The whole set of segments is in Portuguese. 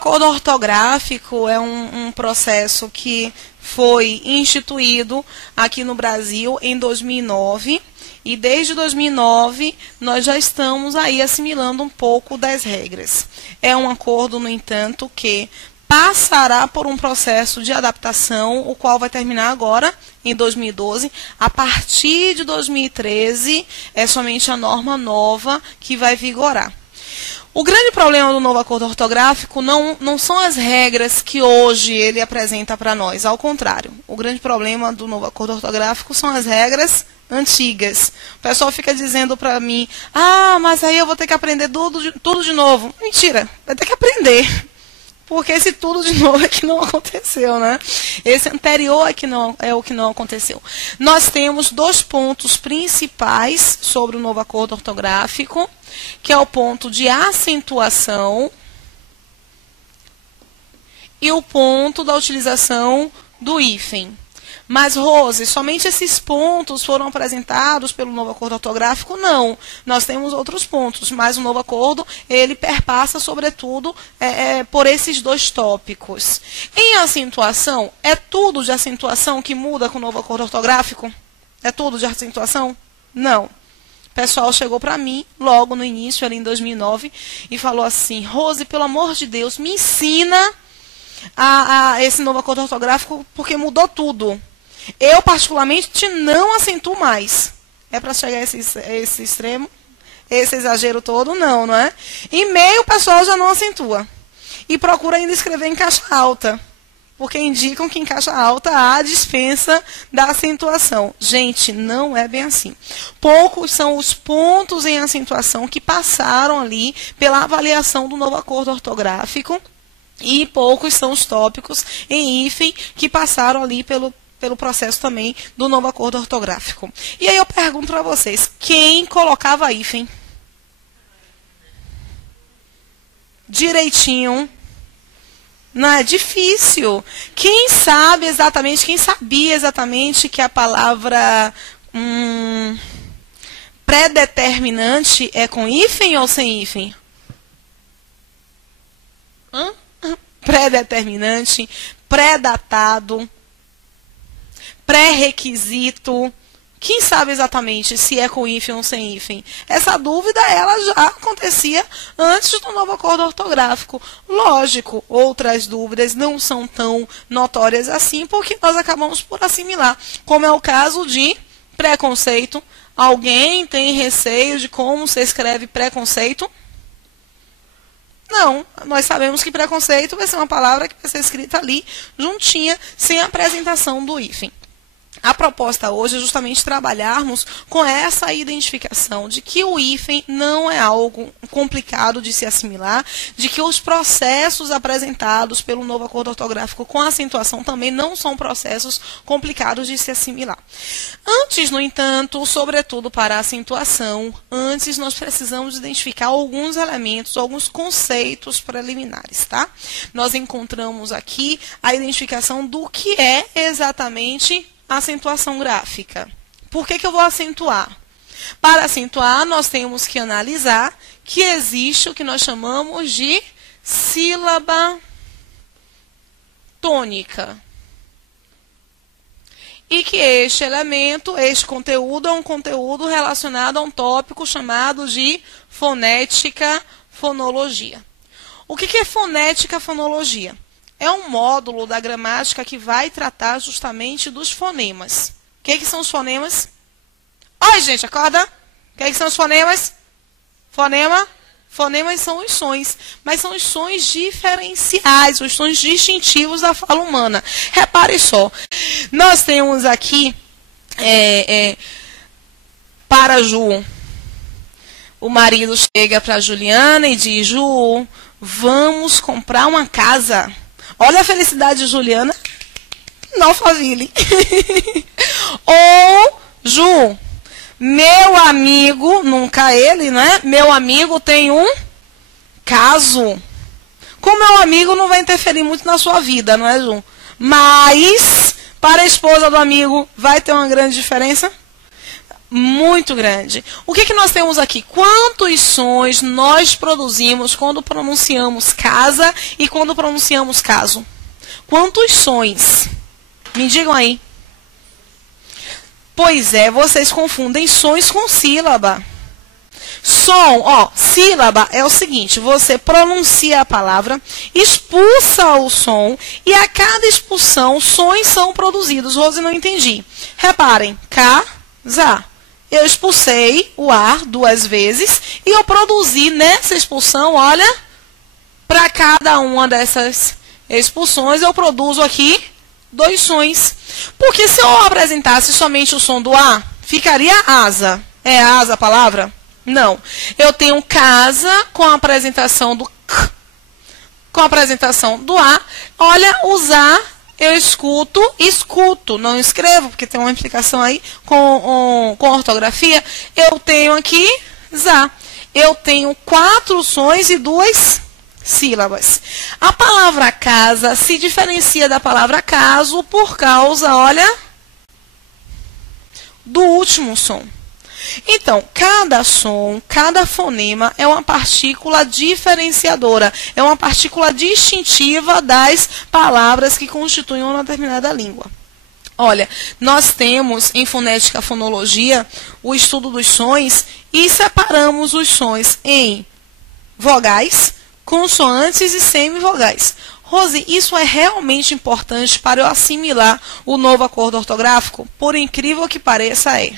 acordo ortográfico é um processo que foi instituído aqui no Brasil em 2009 e desde 2009 nós já estamos aí assimilando um pouco das regras. É um acordo, no entanto, que passará por um processo de adaptação, o qual vai terminar agora, em 2012. A partir de 2013, é somente a norma nova que vai vigorar. O grande problema do novo acordo ortográfico não são as regras que hoje ele apresenta para nós, ao contrário. O grande problema do novo acordo ortográfico são as regras antigas. O pessoal fica dizendo para mim, mas aí eu vou ter que aprender tudo de novo. Mentira, vai ter que aprender. Porque esse tudo de novo é que não aconteceu, né? Esse anterior é o que não aconteceu. Nós temos 2 pontos principais sobre o novo acordo ortográfico, que é o ponto de acentuação e o ponto da utilização do hífen. Mas, Rose, somente esses pontos foram apresentados pelo novo acordo ortográfico? Não. Nós temos outros pontos, mas o novo acordo, ele perpassa, sobretudo, por esses 2 tópicos. Em acentuação, é tudo de acentuação que muda com o novo acordo ortográfico? É tudo de acentuação? Não. O pessoal chegou para mim, logo no início, ali em 2009, e falou assim, Rose, pelo amor de Deus, me ensina a esse novo acordo ortográfico, porque mudou tudo. Eu, particularmente, não acentuo mais. É para chegar a esse extremo? Esse exagero todo? Não é? E-mail, o pessoal já não acentua. E procura ainda escrever em caixa alta. Porque indicam que em caixa alta há dispensa da acentuação. Gente, não é bem assim. Poucos são os pontos em acentuação que passaram ali pela avaliação do novo acordo ortográfico. E poucos são os tópicos em hífen que passaram ali pelo processo também do novo acordo ortográfico. E aí eu pergunto para vocês, quem colocava hífen? Direitinho. Não é difícil. Quem sabia exatamente que a palavra predeterminante é com hífen ou sem hífen? Predeterminante, pré-datado, pré-requisito. Quem sabe exatamente se é com hífen ou sem hífen? Essa dúvida ela já acontecia antes do novo acordo ortográfico. Lógico, outras dúvidas não são tão notórias assim, porque nós acabamos por assimilar, como é o caso de preconceito. Alguém tem receio de como se escreve preconceito? Não, nós sabemos que preconceito vai ser uma palavra que vai ser escrita ali, juntinha, sem a apresentação do hífen. A proposta hoje é justamente trabalharmos com essa identificação de que o hífen não é algo complicado de se assimilar, de que os processos apresentados pelo novo acordo ortográfico com acentuação também não são processos complicados de se assimilar. Antes, no entanto, sobretudo para a acentuação, antes nós precisamos identificar alguns elementos, alguns conceitos preliminares, tá? Nós encontramos aqui a identificação do que é exatamente acentuação gráfica. Por que eu vou acentuar? Para acentuar, nós temos que analisar que existe o que nós chamamos de sílaba tônica. E que este elemento, este conteúdo, é um conteúdo relacionado a um tópico chamado de fonética, fonologia. O que é fonética, fonologia? É um módulo da gramática que vai tratar justamente dos fonemas. O que são os fonemas? Oi, gente, acorda! O que são os fonemas? Fonema? Fonemas são os sons, mas são os sons diferenciais, os sons distintivos da fala humana. Repare só, nós temos aqui, para Ju, o marido chega para Juliana e diz, Ju, vamos comprar uma casa. Olha a felicidade de Juliana no Alphaville. Ou, Ju, meu amigo, nunca ele, né? Meu amigo tem um caso. Com meu amigo não vai interferir muito na sua vida, não é, Ju? Mas, para a esposa do amigo, vai ter uma grande diferença? Muito grande. O que nós temos aqui? Quantos sons nós produzimos quando pronunciamos casa e quando pronunciamos caso? Quantos sons? Me digam aí. Pois é, vocês confundem sons com sílaba. Som, ó, sílaba é o seguinte, você pronuncia a palavra, expulsa o som e a cada expulsão, sons são produzidos. Rose, não entendi. Reparem, casa. Eu expulsei o ar 2 vezes e eu produzi nessa expulsão, olha, para cada uma dessas expulsões eu produzo aqui 2 sons. Porque se eu apresentasse somente o som do A, ficaria asa. É asa a palavra? Não. Eu tenho casa com a apresentação do K, com a apresentação do A. Olha, usar, eu escuto, não escrevo, porque tem uma implicação aí com ortografia. Eu tenho aqui za. Eu tenho 4 sons e 2 sílabas. A palavra casa se diferencia da palavra caso por causa, olha, do último som. Então, cada som, cada fonema é uma partícula diferenciadora, é uma partícula distintiva das palavras que constituem uma determinada língua. Olha, nós temos em fonética fonologia o estudo dos sons e separamos os sons em vogais, consoantes e semivogais. Rose, isso é realmente importante para eu assimilar o novo acordo ortográfico? Por incrível que pareça, é.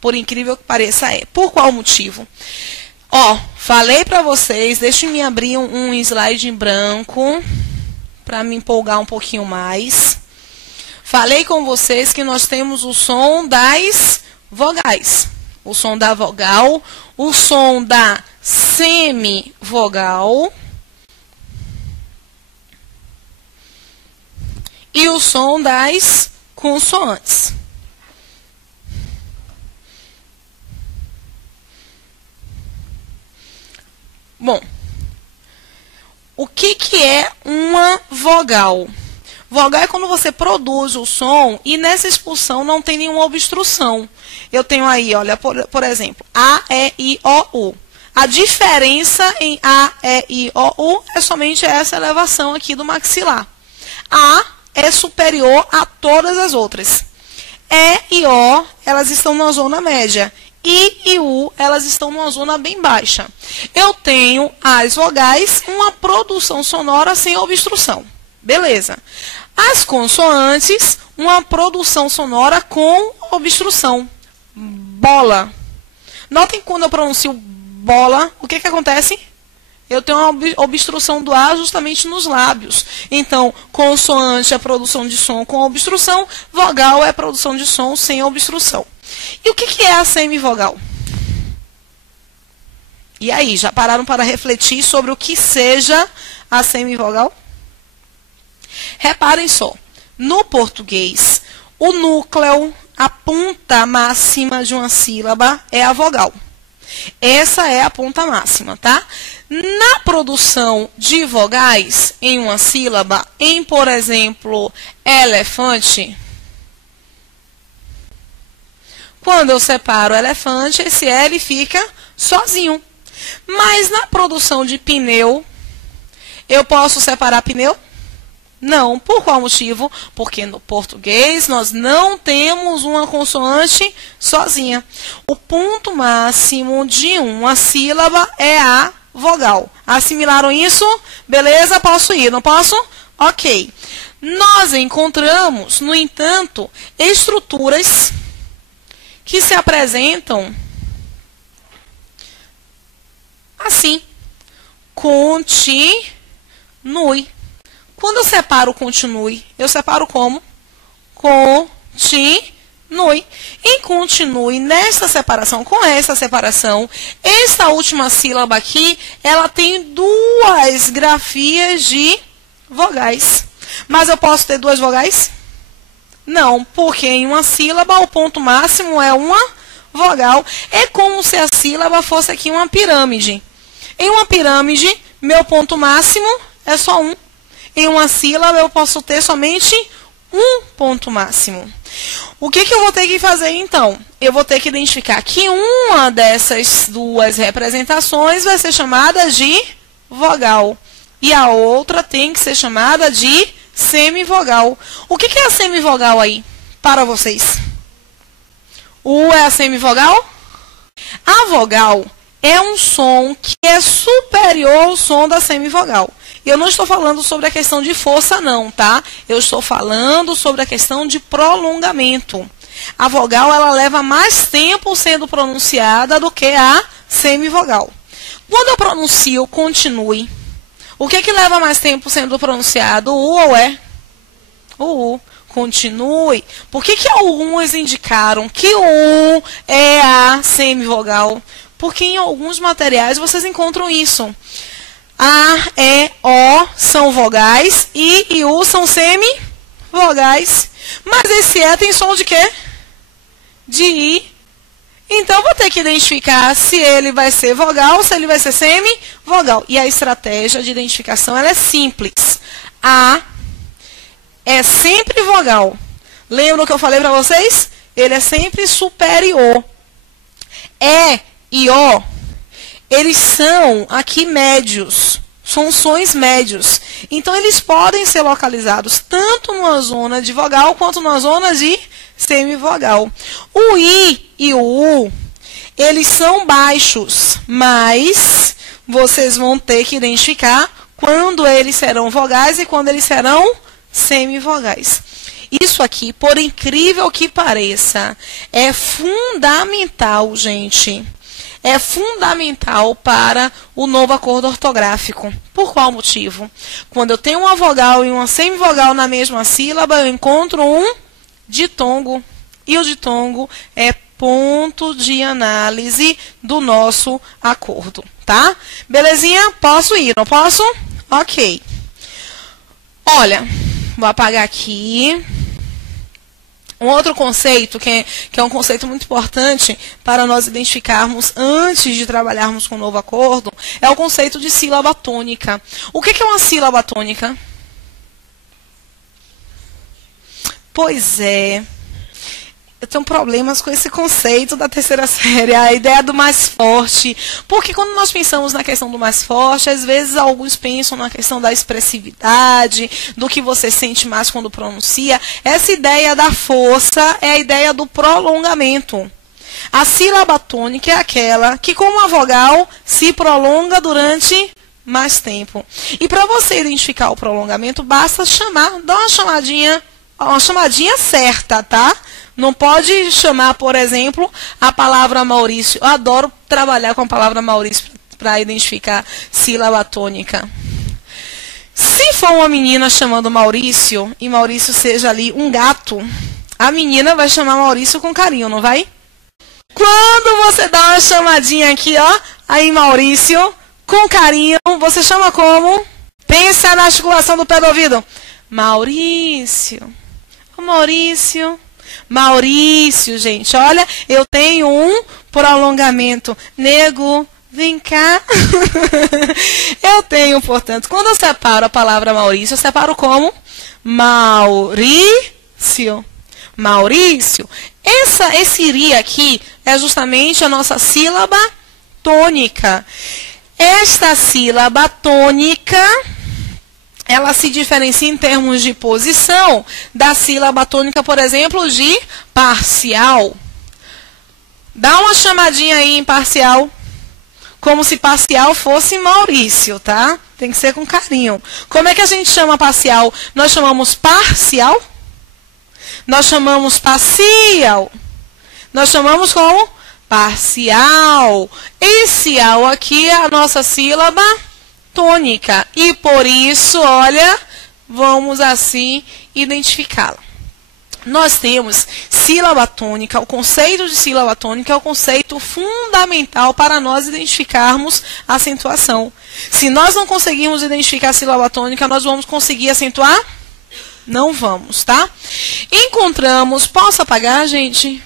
Por incrível que pareça, é. Por qual motivo? Ó, falei para vocês, deixa eu me abrir um slide em branco para me empolgar um pouquinho mais. Falei com vocês que nós temos o som das vogais. O som da vogal, o som da semivogal e o som das consoantes. Bom, o que é uma vogal? Vogal é quando você produz o som e nessa expulsão não tem nenhuma obstrução. Eu tenho aí, olha, por exemplo, A, E, I, O, U. A diferença em A, E, I, O, U é somente essa elevação aqui do maxilar. A é superior a todas as outras. E e O, elas estão na zona média. I e U, elas estão numa zona bem baixa. Eu tenho as vogais, uma produção sonora sem obstrução. Beleza. As consoantes, uma produção sonora com obstrução. Bola. Notem quando eu pronuncio bola, o que acontece? Eu tenho uma obstrução do A justamente nos lábios. Então, consoante é a produção de som com obstrução, vogal é a produção de som sem obstrução. E o que é a semivogal? E aí, já pararam para refletir sobre o que seja a semivogal? Reparem só, no português, o núcleo, a ponta máxima de uma sílaba é a vogal. Essa é a ponta máxima, tá? Na produção de vogais em uma sílaba, em, por exemplo, elefante, quando eu separo elefante, esse L fica sozinho. Mas na produção de pneu, eu posso separar pneu? Não. Por qual motivo? Porque no português nós não temos uma consoante sozinha. O ponto máximo de uma sílaba é a vogal. Assimilaram isso? Beleza? Posso ir, não posso? Ok. Nós encontramos, no entanto, estruturas que se apresentam assim. Continue. Quando eu separo continue, eu separo como? Continue. Em continue, nesta separação, com essa separação, esta última sílaba aqui, ela tem 2 grafias de vogais. Mas eu posso ter 2 vogais? Não, porque em uma sílaba o ponto máximo é uma vogal. É como se a sílaba fosse aqui uma pirâmide. Em uma pirâmide, meu ponto máximo é só um. Em uma sílaba, eu posso ter somente um ponto máximo. O que eu vou ter que fazer, então? Eu vou ter que identificar que uma dessas duas representações vai ser chamada de vogal. E a outra tem que ser chamada de semivogal. O que é a semivogal aí, para vocês? U é a semivogal? A vogal é um som que é superior ao som da semivogal. Eu não estou falando sobre a questão de força, não, tá? Eu estou falando sobre a questão de prolongamento. A vogal, ela leva mais tempo sendo pronunciada do que a semivogal. Quando eu pronuncio continue, o que leva mais tempo sendo pronunciado? O U ou é? O U. Continue. Por que alguns indicaram que o U é a semivogal? Porque em alguns materiais vocês encontram isso. A, E, O são vogais, I e U são semivogais. Mas esse E tem som de quê? De I. Então, vou ter que identificar se ele vai ser vogal ou se ele vai ser semivogal. E a estratégia de identificação ela é simples. A é sempre vogal. Lembra o que eu falei para vocês? Ele é sempre superior. E e O, eles são aqui médios. São sons médios. Então, eles podem ser localizados tanto numa zona de vogal quanto numa zona de semivogal. O I e o U, eles são baixos, mas vocês vão ter que identificar quando eles serão vogais e quando eles serão semivogais. Isso aqui, por incrível que pareça, é fundamental, gente. É fundamental para o novo acordo ortográfico. Por qual motivo? Quando eu tenho uma vogal e uma semivogal na mesma sílaba, eu encontro um ditongo. E o ditongo é ponto de análise do nosso acordo, tá? Belezinha? Posso ir, não posso? Ok. Olha, vou apagar aqui. Um outro conceito, que é um conceito muito importante para nós identificarmos antes de trabalharmos com o novo acordo, é o conceito de sílaba tônica. O que é uma sílaba tônica? Pois é, eu tenho problemas com esse conceito da terceira série, a ideia do mais forte. Porque quando nós pensamos na questão do mais forte, às vezes alguns pensam na questão da expressividade, do que você sente mais quando pronuncia. Essa ideia da força é a ideia do prolongamento. A sílaba tônica é aquela que, com uma vogal, se prolonga durante mais tempo. E para você identificar o prolongamento, basta chamar, dar uma chamadinha certa, tá? Não pode chamar, por exemplo, a palavra Maurício. Eu adoro trabalhar com a palavra Maurício para identificar sílaba tônica. Se for uma menina chamando Maurício, e Maurício seja ali um gato, a menina vai chamar Maurício com carinho, não vai? Quando você dá uma chamadinha aqui, ó, aí Maurício, com carinho, você chama como? Pensa na articulação do pé do ouvido. Maurício. Maurício. Maurício, gente, olha, eu tenho um prolongamento. Nego, vem cá. Eu tenho, portanto, quando eu separo a palavra Maurício, eu separo como? Maurício. Maurício. Esse iri aqui é justamente a nossa sílaba tônica. Esta sílaba tônica, ela se diferencia em termos de posição da sílaba tônica, por exemplo, de parcial. Dá uma chamadinha aí em parcial, como se parcial fosse Maurício, tá? Tem que ser com carinho. Como é que a gente chama parcial? Nós chamamos parcial? Nós chamamos parcial. Nós chamamos como? Parcial. Esse ao aqui é a nossa sílaba tônica. E por isso, olha, vamos assim identificá-la. Nós temos sílaba tônica. O conceito de sílaba tônica é o conceito fundamental para nós identificarmos a acentuação. Se nós não conseguirmos identificar a sílaba tônica, nós vamos conseguir acentuar? Não vamos, tá? Encontramos... Posso apagar, gente?